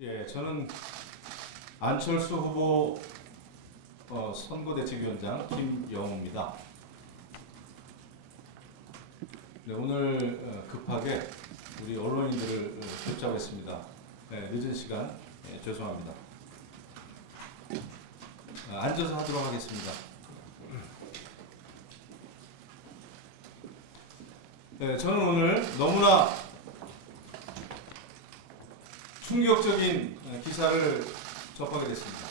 예, 저는 안철수 후보 선거대책위원장 김영우입니다. 네, 오늘 급하게 우리 언론인들을 붙잡았습니다. 네, 늦은 시간 죄송합니다. 앉아서 하도록 하겠습니다. 네, 저는 오늘 너무나 충격적인 기사를 접하게 됐습니다.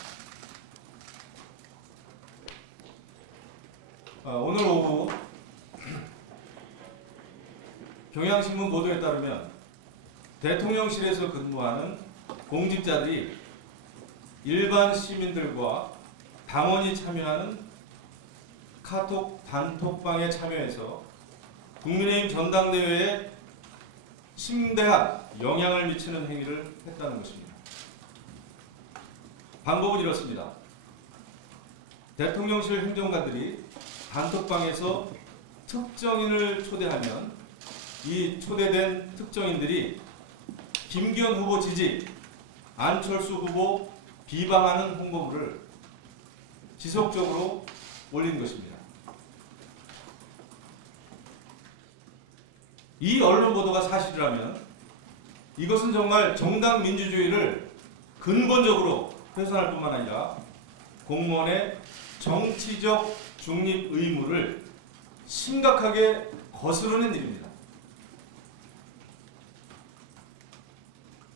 오늘 오후 경향신문 보도에 따르면 대통령실에서 근무하는 공직자들이 일반 시민들과 당원이 참여하는 카톡 단톡방에 참여해서 국민의힘 전당대회에 심대한 영향을 미치는 행위를 했다는 것입니다. 방법은 이렇습니다. 대통령실 행정관들이 단톡방에서 특정인을 초대하면 이 초대된 특정인들이 김기현 후보 지지, 안철수 후보 비방하는 홍보물을 지속적으로 올린 것입니다. 이 언론 보도가 사실이라면 이것은 정말 정당 민주주의를 근본적으로 훼손할 뿐만 아니라 공무원의 정치적 중립 의무를 심각하게 거스르는 일입니다.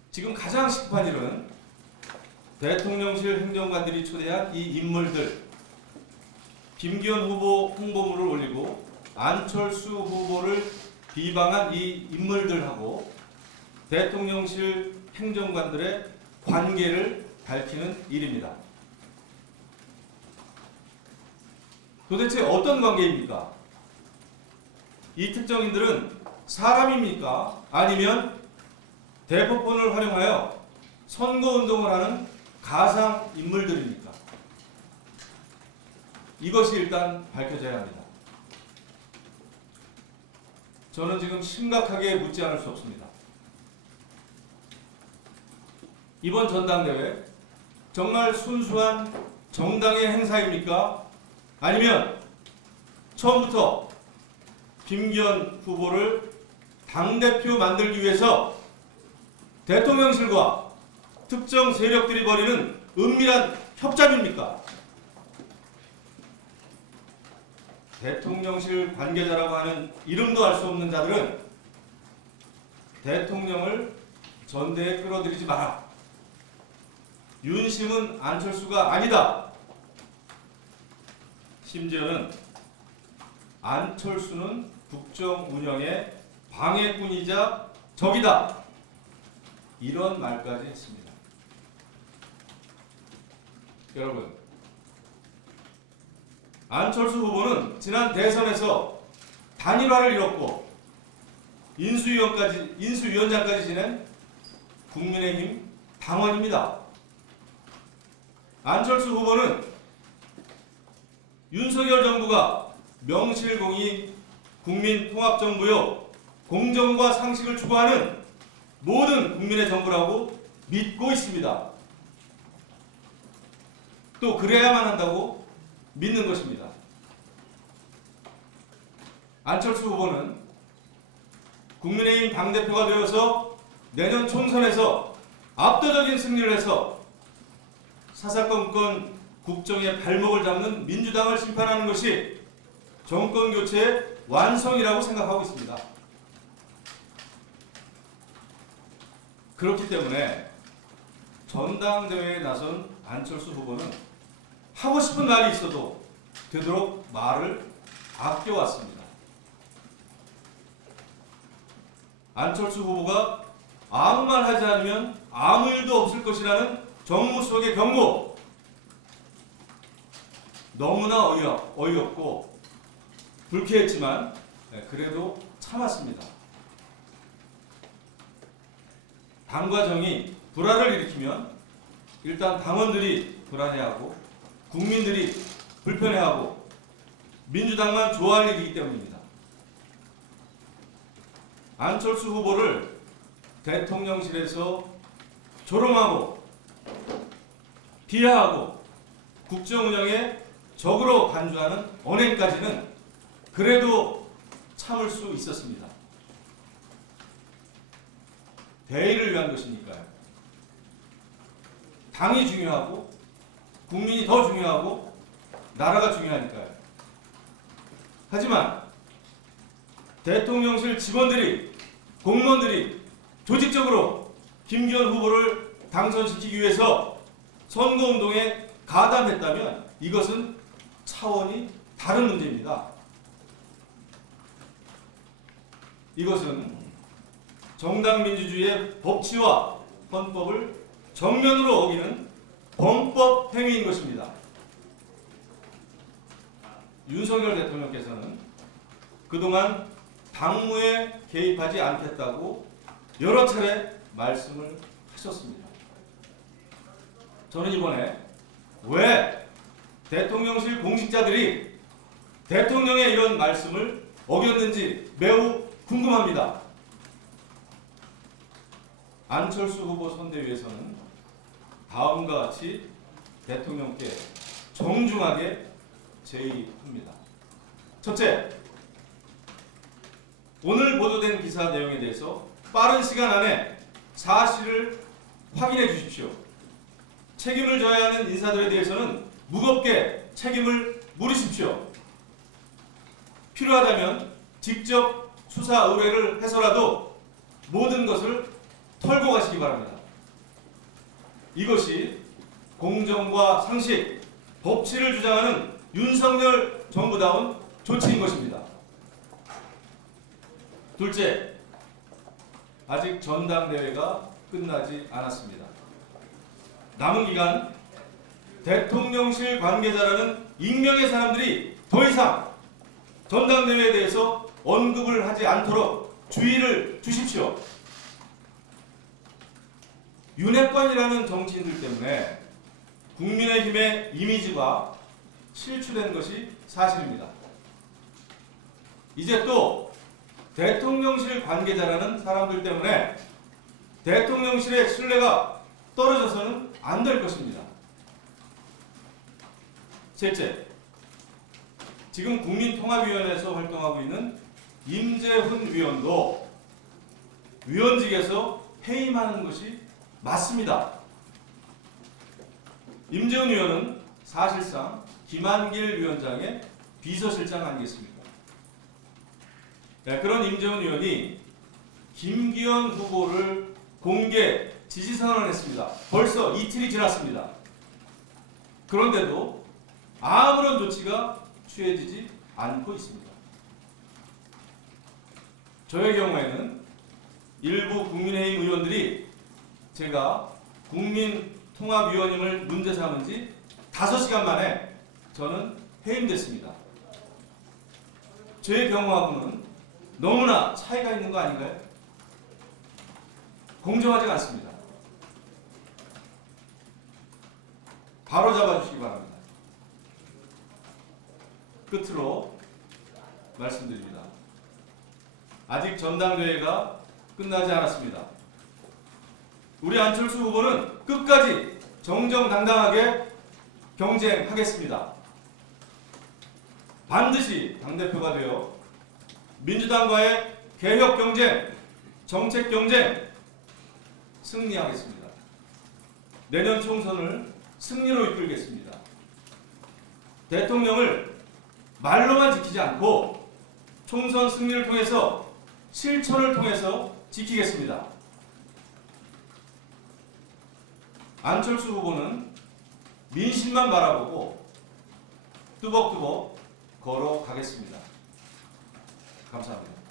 지금 가장 시급한 일은 대통령실 행정관들이 초대한 이 인물들, 김기현 후보 홍보물을 올리고 안철수 후보를 비방한 이 인물들하고 대통령실 행정관들의 관계를 밝히는 일입니다. 도대체 어떤 관계입니까? 이 특정인들은 사람입니까? 아니면 대포폰을 활용하여 선거운동을 하는 가상 인물들입니까? 이것이 일단 밝혀져야 합니다. 저는 지금 심각하게 묻지 않을 수 없습니다. 이번 전당대회 정말 순수한 정당의 행사입니까? 아니면 처음부터 김기현 후보를 당대표 만들기 위해서 대통령실과 특정 세력들이 벌이는 은밀한 협잡입니까? 대통령실 관계자라고 하는 이름도 알 수 없는 자들은 대통령을 전대에 끌어들이지 마라. 윤심은 안철수가 아니다. 심지어는 안철수는 국정 운영의 방해꾼이자 적이다. 이런 말까지 했습니다. 여러분, 안철수 후보는 지난 대선에서 단일화를 이뤘고 인수위원장까지 지낸 국민의힘 당원입니다. 안철수 후보는 윤석열 정부가 명실공히 국민통합정부요 공정과 상식을 추구하는 모든 국민의 정부라고 믿고 있습니다. 또 그래야만 한다고 믿는 것입니다. 안철수 후보는 국민의힘 당대표가 되어서 내년 총선에서 압도적인 승리를 해서 사사건건 국정의 발목을 잡는 민주당을 심판하는 것이 정권 교체의 완성이라고 생각하고 있습니다. 그렇기 때문에 전당대회에 나선 안철수 후보는 하고 싶은 말이 있어도 되도록 말을 아껴왔습니다. 안철수 후보가 아무 말 하지 않으면 아무 일도 없을 것이라는 정무 속의 경고, 너무나 어이없고 불쾌했지만 그래도 참았습니다. 당과 정이 불화를 일으키면 일단 당원들이 불안해하고 국민들이 불편해하고 민주당만 좋아할 일이기 때문입니다. 안철수 후보를 대통령실에서 조롱하고 비하하고 국정 운영에 적으로 간주하는 언행까지는 그래도 참을 수 있었습니다. 대의를 위한 것이니까요. 당이 중요하고 국민이 더 중요하고 나라가 중요하니까요. 하지만 대통령실 직원들이 공무원들이 조직적으로 김기현 후보를 당선시키기 위해서 선거운동에 가담했다면 이것은 차원이 다른 문제입니다. 이것은 정당민주주의의 법치와 헌법을 정면으로 어기는 범법 행위인 것입니다. 윤석열 대통령께서는 그동안 당무에 개입하지 않겠다고 여러 차례 말씀을 하셨습니다. 저는 이번에 왜 대통령실 공직자들이 대통령의 이런 말씀을 어겼는지 매우 궁금합니다. 안철수 후보 선대위에서는 다음과 같이 대통령께 정중하게 제의합니다. 첫째, 오늘 보도된 기사 내용에 대해서 빠른 시간 안에 사실을 확인해 주십시오. 책임을 져야 하는 인사들에 대해서는 무겁게 책임을 물으십시오. 필요하다면 직접 수사 의뢰를 해서라도 모든 것을 털고 가시기 바랍니다. 이것이 공정과 상식, 법치를 주장하는 윤석열 정부다운 조치인 것입니다. 둘째, 아직 전당대회가 끝나지 않았습니다. 남은 기간 대통령실 관계자라는 익명의 사람들이 더 이상 전당대회에 대해서 언급을 하지 않도록 주의를 주십시오. 윤핵관이라는 정치인들 때문에 국민의힘의 이미지가 실추된 것이 사실입니다. 이제 또 대통령실 관계자라는 사람들 때문에 대통령실의 신뢰가 떨어져서는 안 될 것입니다. 셋째, 지금 국민통합위원회에서 활동하고 있는 임재훈 위원도 위원직에서 해임하는 것이 맞습니다. 임재훈 위원은 사실상 김한길 위원장의 비서실장 아니겠습니까? 네, 그런 임재훈 위원이 김기현 후보를 공개 지지선언을 했습니다. 벌써 이틀이 지났습니다. 그런데도 아무런 조치가 취해지지 않고 있습니다. 저의 경우에는 일부 국민의힘 의원들이 제가 국민통합위원임을 문제 삼은 지 5시간 만에 저는 해임됐습니다. 제 경우하고는 너무나 차이가 있는 거 아닌가요? 공정하지 않습니다. 바로 잡아주시기 바랍니다. 끝으로 말씀드립니다. 아직 전당대회가 끝나지 않았습니다. 우리 안철수 후보는 끝까지 정정당당하게 경쟁하겠습니다. 반드시 당대표가 되어 민주당과의 개혁 경쟁, 정책 경쟁 승리하겠습니다. 내년 총선을 승리로 이끌겠습니다. 대통령을 말로만 지키지 않고 총선 승리를 통해서 실천을 통해서 지키겠습니다. 안철수 후보는 민심만 바라보고 뚜벅뚜벅 걸어가겠습니다. 감사합니다.